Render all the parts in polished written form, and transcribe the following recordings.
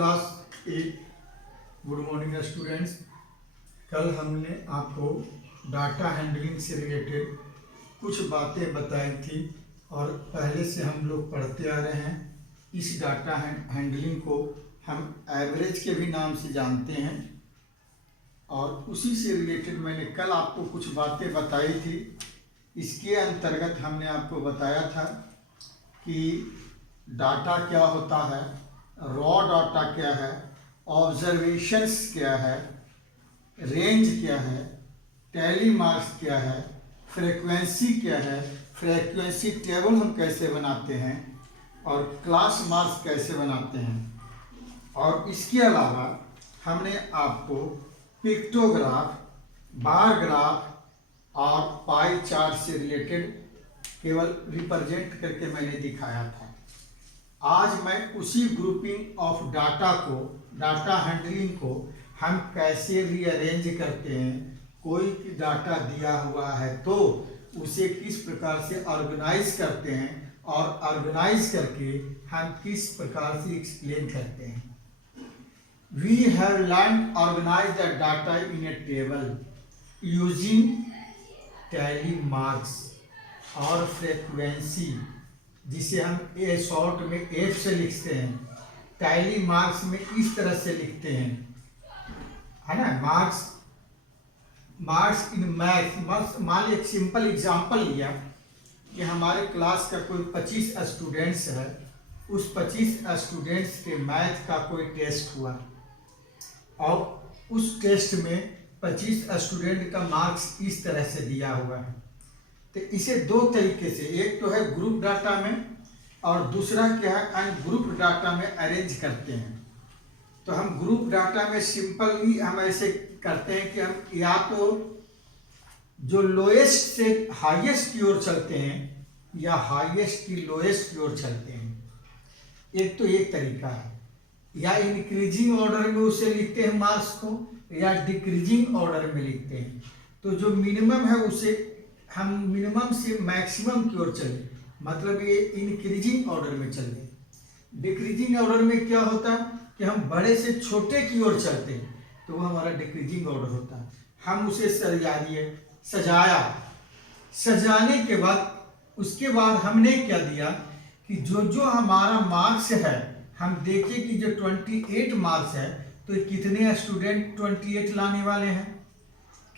Class 8 good morning students. कल हमने आपको डाटा हैंडलिंग से रिलेटेड कुछ बातें बताई थी और पहले से हम लोग पढ़ते आ रहे हैं। इस डाटा हैंडलिंग को हम एवरेज के भी नाम से जानते हैं और उसी से रिलेटेड मैंने कल आपको कुछ बातें बताई थी। इसके अंतर्गत हमने आपको बताया था कि डाटा क्या होता है, रॉ डाटा क्या है, ऑब्जर्वेशंस क्या है, रेंज क्या है, टैली मार्क्स क्या है, फ्रीक्वेंसी क्या है, फ्रीक्वेंसी टेबल हम कैसे बनाते हैं और क्लास मार्क्स कैसे बनाते हैं। और इसके अलावा हमने आपको पिक्टोग्राफ, बार ग्राफ और पाई चार्ट से रिलेटेड केवल रिप्रेजेंट करके मैंने दिखाया था। आज मैं उसी ग्रुपिंग ऑफ डाटा को, डाटा हैंडलिंग को हम कैसे रीअरेंज करते हैं, कोई डाटा दिया हुआ है तो उसे किस प्रकार से ऑर्गेनाइज करते हैं और ऑर्गेनाइज करके हम किस प्रकार से एक्सप्लेन करते हैं। We have learned organize the data in a table using tally marks और frequency, जिसे हम ए शॉर्ट में एफ से लिखते हैं, टैली मार्क्स में इस तरह से लिखते हैं, है ना। Marks in maths. मान ली एक सिंपल एग्जांपल लिया कि हमारे क्लास का कोई 25 स्टूडेंट्स है, उस 25 स्टूडेंट्स के मैथ का कोई टेस्ट हुआ और उस टेस्ट में 25 स्टूडेंट का मार्क्स इस तरह से दिया हुआ है। तो इसे दो तरीके से, एक तो है ग्रुप डाटा में और दूसरा क्या है अनग्रुप डाटा में अरेंज करते हैं। तो हम ग्रुप डाटा में सिंपली हम ऐसे करते हैं कि हम या तो जो लोएस्ट से हाईएस्ट की ओर चलते हैं या हाईएस्ट की लोएस्ट की ओर चलते हैं। एक तो एक तरीका है, या इंक्रीजिंग ऑर्डर में उसे लिखते हैं मार्क्स को, या डिक्रीजिंग ऑर्डर में लिखते हैं। तो जो मिनिमम है उसे हम मिनिमम से मैक्सिमम की ओर चले, मतलब ये इंक्रीजिंग ऑर्डर में चले। डिक्रीजिंग ऑर्डर में क्या होता है कि हम बड़े से छोटे की ओर चलते हैं, तो वो हमारा डिक्रीजिंग ऑर्डर होता है। हम उसे सजा दिए, सजाया, सजाने के बाद उसके बाद हमने क्या दिया कि जो जो हमारा मार्क्स है, हम देखें कि जो 28 मार्क्स है तो कितने स्टूडेंट 28 लाने वाले हैं,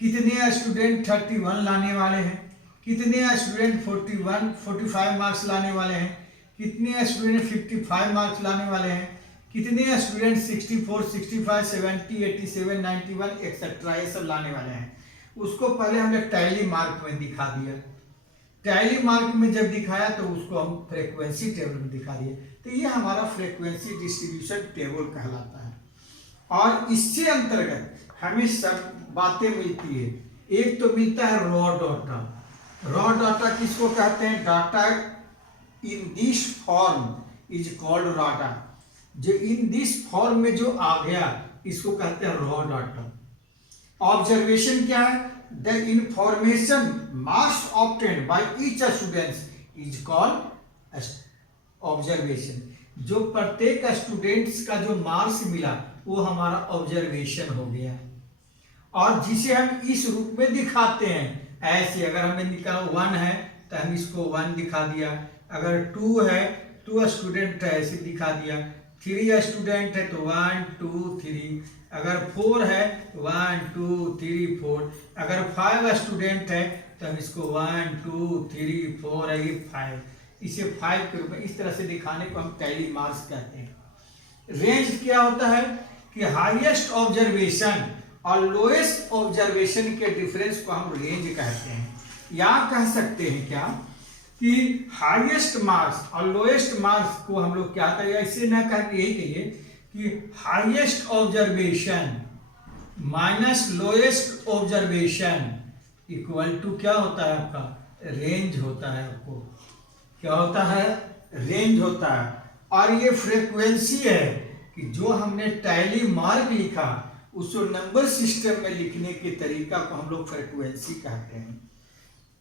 कितने स्टूडेंट 31 लाने वाले हैं, कितने स्टूडेंट 45 मार्क्स लाने वाले हैं, कितने स्टूडेंट 55 मार्क्स लाने वाले हैं, कितने स्टूडेंट 64, 65, 70, 87, 91 एक्सेट्रा ये सब लाने वाले हैं। उसको पहले हमने टैली मार्क में दिखा दिया। टैली मार्क में जब दिखाया तो उसको हम फ्रीक्वेंसी टेबल में दिखा दिए। तो ये हमारा फ्रीक्वेंसी डिस्ट्रीब्यूशन टेबल कहलाता है। और इससे अंतर्गत हमें सब बातें मिलती है। एक तो मिलता है रॉ डाटा। रॉ डाटा किसको कहते हैं? Data in this form is called data. जो इन दिस फॉर्म में जो आ गया इसको कहते हैं रॉ डाटा। ऑब्जर्वेशन क्या है? The information marks obtained by each students is called observation. जो प्रत्येक स्टूडेंट्स का जो मार्क्स मिला वो हमारा ऑब्जर्वेशन हो गया। और जिसे हम इस रूप में दिखाते हैं, ऐसे अगर हमें निकाला 1 है तो हम इसको 1 दिखा दिया, अगर 2 है 2 स्टूडेंट है ऐसे दिखा दिया, 3 स्टूडेंट है तो 1 2 3, अगर 4 है 1 2 3 4, अगर 5 स्टूडेंट है तो हम इसको 1 2 3 4 है ये 5, इसे 5 के रूप में इस तरह से दिखाने को हम टैली मार्क्स कहते हैं। रेंज क्या होता है कि हाईएस्ट ऑब्जर्वेशन और लोएस्ट ऑब्जर्वेशन के डिफरेंस को हम रेंज कहते हैं। या कह सकते हैं क्या कि हाईएस्ट मार्क्स और लोएस्ट मार्क्स को हम लोग क्या कहें, ऐसे ना कह यही कहिए कि highest observation minus lowest observation equal to क्या होता है आपका? रेंज होता है। आपको क्या होता है? रेंज होता है। और ये फ्रीक्वेंसी है कि जो हमने टैली मार्क लिखा उसको नंबर सिस्टम में लिखने के तरीका को हम लोग फ्रीक्वेंसी कहते हैं।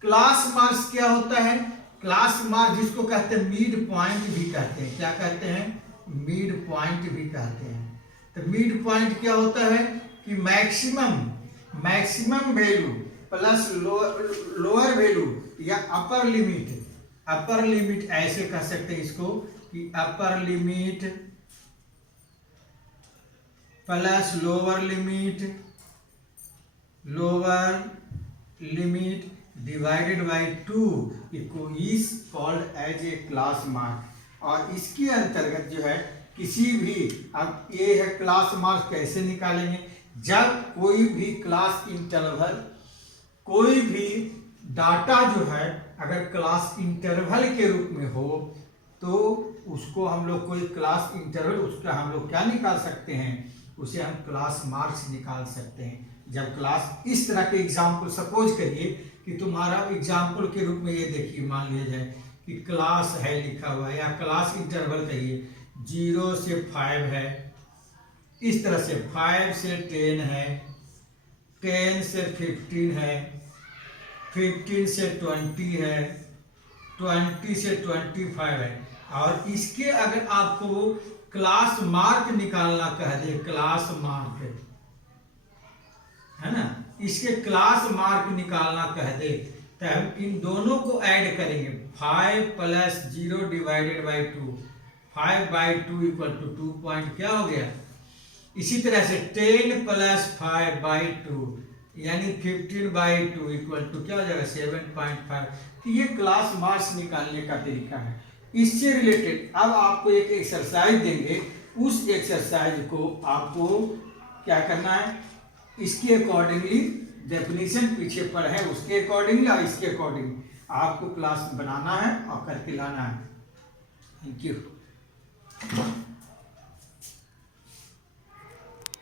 क्लास मार्क्स क्या होता है? क्लास मार्क्स जिसको कहते हैं मिड पॉइंट भी कहते हैं। क्या कहते हैं? मिड पॉइंट भी कहते हैं। तो मिड पॉइंट क्या होता है कि maximum value plus lower value या अपर लिमिट ऐसे कह सकते हैं इसको कि upper limit plus lower limit divided by 2 is called as a class mark. और इसके अंतर्गत जो है किसी भी, अब ये है क्लास मार्क कैसे निकालेंगे, जब कोई भी क्लास इंटरवल, कोई भी डाटा जो है अगर क्लास इंटरवल के रूप में हो तो उसको हम लोग कोई क्लास इंटरवल, उसका हम लोग क्या निकाल सकते हैं, उसे हम क्लास मार्क्स निकाल सकते हैं। जब क्लास इस तरह के एग्जाम्पल, सपोज करिए कि तुम्हारा एग्जाम्पल के रूप में ये देखिए, मान लिया जाए कि क्लास है लिखा हुआ है, या क्लास इंटरवल कहिए 0 से 5 है, इस तरह से 5 से 10 है, 10 से 15 है, 15 से 20 है, 20 से 25 है। और इसके अगर आपको क्लास मार्क निकालना कह दे, क्लास मार्क है ना, इसके क्लास मार्क निकालना कह दे, तो हम इन दोनों को ऐड करेंगे, 5 plus 0 divided by 2, 5 by 2 equal to 2 point क्या हो गया। इसी तरह से 10 प्लस 5 बाई 2 यानी 15 बाई 2 इक्वल टू क्या हो जाएगा 7.5। तो ये क्लास मार्क्स निकालने का तरीका है। इससे रिलेटेड अब आपको एक एक्सरसाइज देंगे, उस एक्सरसाइज को आपको क्या करना है, इसके अकॉर्डिंगली डेफिनेशन पीछे पर है, उसके अकॉर्डिंगली और इसके अकॉर्डिंग आपको क्लास बनाना है और करके लाना है। Thank you.